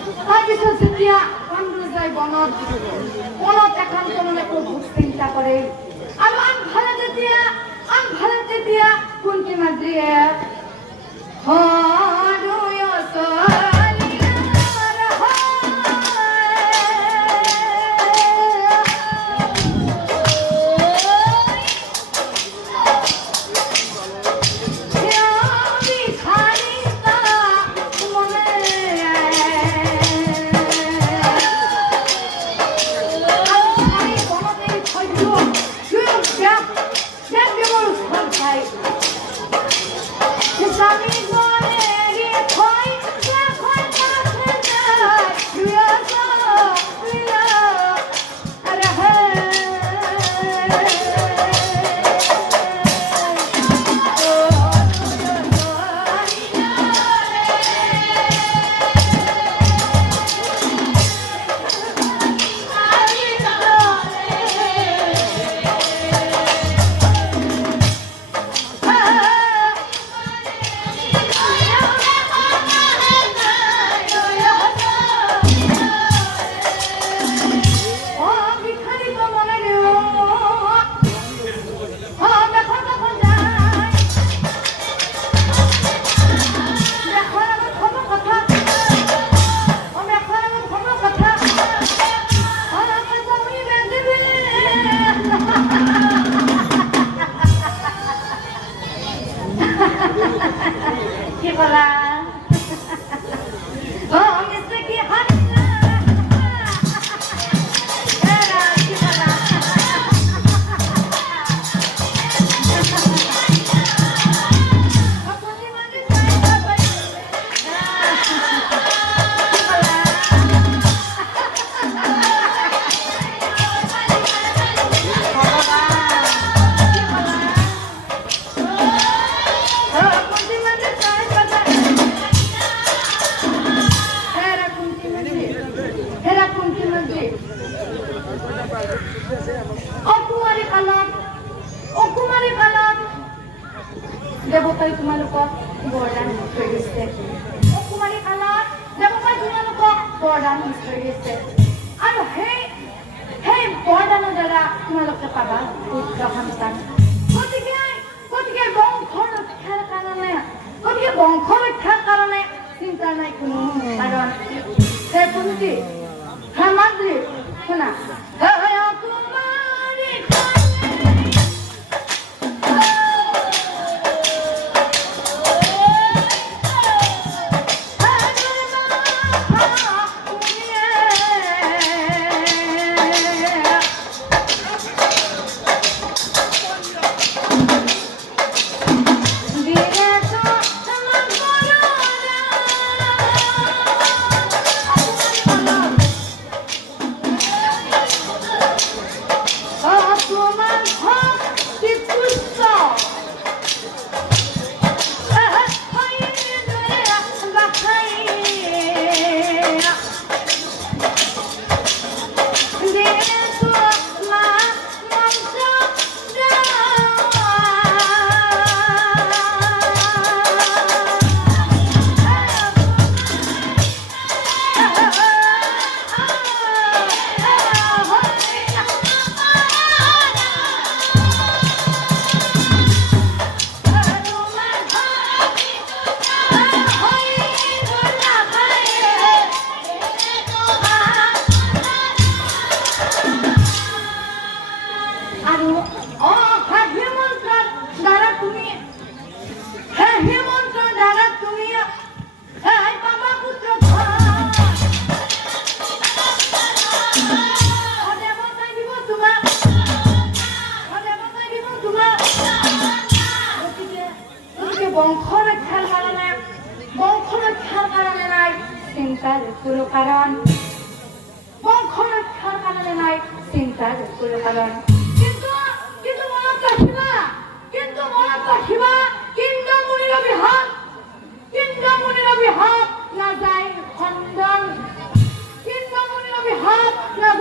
তাৰপিছত যেতিয়া যায় বনত বনত এখন কোনো একো ভোগ চিন্তা কৰে আৰু যেতিয়া তেতিয়া আনফালে তেতিয়া কুন্তি মাদ্ৰীয়ে হৰুয় কি বলা ও দেৱতাই তোমালোকক বৰদান কৰি দিছে অকুমাৰী কালত দেৱতাই তোমালোকক বৰদান কৰি দিছে আৰু সেই সেই বৰদানৰ দ্বাৰা তোমালোকে পাবা পুত্ৰ সন্তান। গতিকে গতিকে বংশ ৰক্ষাৰ কাৰণে, গতিকে বংশ ৰক্ষাৰ কাৰণে চিন্তা নাই কোনো হে কুন্তি হে মাদ্ৰী শুনা। হে বাবা পুত্ৰ দেৱতাই দিব তোমাক দেৱতাই দিব তোমাক গতিকে গতিকে বংশ ৰক্ষাৰ কাৰণে বংশ ৰক্ষাৰ কাৰণে নাই চিন্তাৰ কোনো কাৰণ বংশ ৰক্ষাৰ কাৰণে নাই চিন্তাৰ কোনো কাৰণ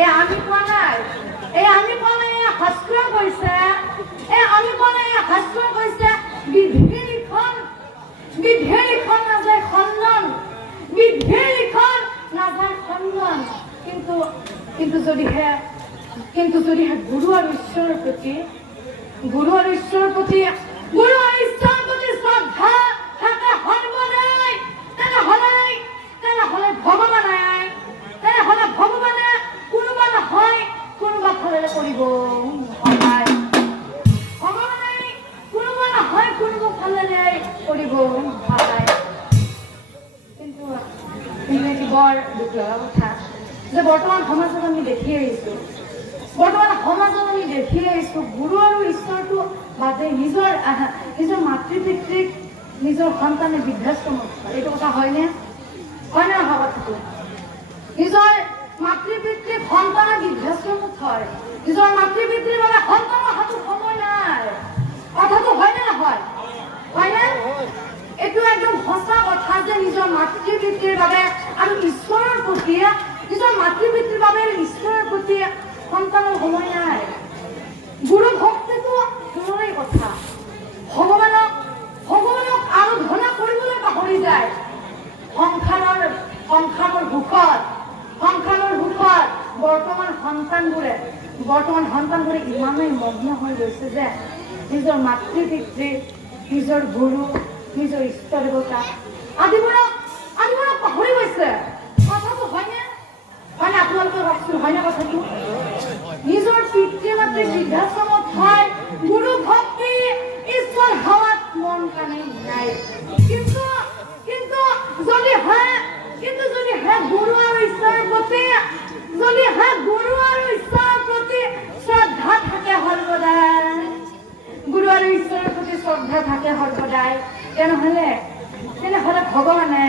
এই আমি কোৱা নাই এই আমি কোৱা নাই এই কৈছে এই আমি কোৱা নাই এই কৈছে বিধিৰ লিখন নাযায় খণ্ডন বিধিৰ লিখন নাযায় খণ্ডন কিন্তু কিন্তু যদিহে কিন্তু যদিহে গুৰু আৰু ঈশ্বৰৰ প্ৰতি গুৰু আৰু ঈশ্বৰৰ প্ৰতি গুৰু বৰ কথা। যে বৰ্তমান সমাজত আমি দেখি আহিছোঁ, বৰ্তমান সমাজত আমি দেখি আহিছোঁ, গুৰু আৰু ঈশ্বৰটো বাদে নিজৰ নিজৰ মাতৃ পিতৃক নিজৰ সন্তানে বৃদ্ধাশ্ৰমত। এইটো কথা হয়নে? হয়নে নহয় কথাটো নিজৰ মাতৃ সন্তানে বৃদ্ধাশ্ৰমত থয় নিজৰ মাতৃ পিতৃৰ বাবে সন্তানৰ হাতত সময় নাই। কথাটো হয়নে নহয়? হয়নে? এইটো একদম সঁচা কথা যে নিজৰ মাতৃ পিতৃৰ বাবে আৰু ঈশ্বৰৰ প্ৰতি নিজৰ মাতৃ পিতৃৰ বাবে ঈশ্বৰৰ প্ৰতি সন্তানৰ সময় নাই। গুৰু ভক্তিটো দূৰৰে কথা। ভগৱানক ভগৱানক আৰাধনা কৰিবলৈ পাহৰি যায়। সংসাৰৰ সংসাৰৰ সুখত সংসাৰৰ সুখত বৰ্তমান সন্তানবোৰে বৰ্তমান সন্তানবোৰে ইমানেই মগ্ন হৈ গৈছে যে নিজৰ মাতৃ পিতৃ নিজৰ গুৰু, নিজৰ ইষ্ট আদিবোৰক আদিবোৰক থাকে সৰ্বদাই তেনেহ'লে তেনেহ'লে ভগৱানে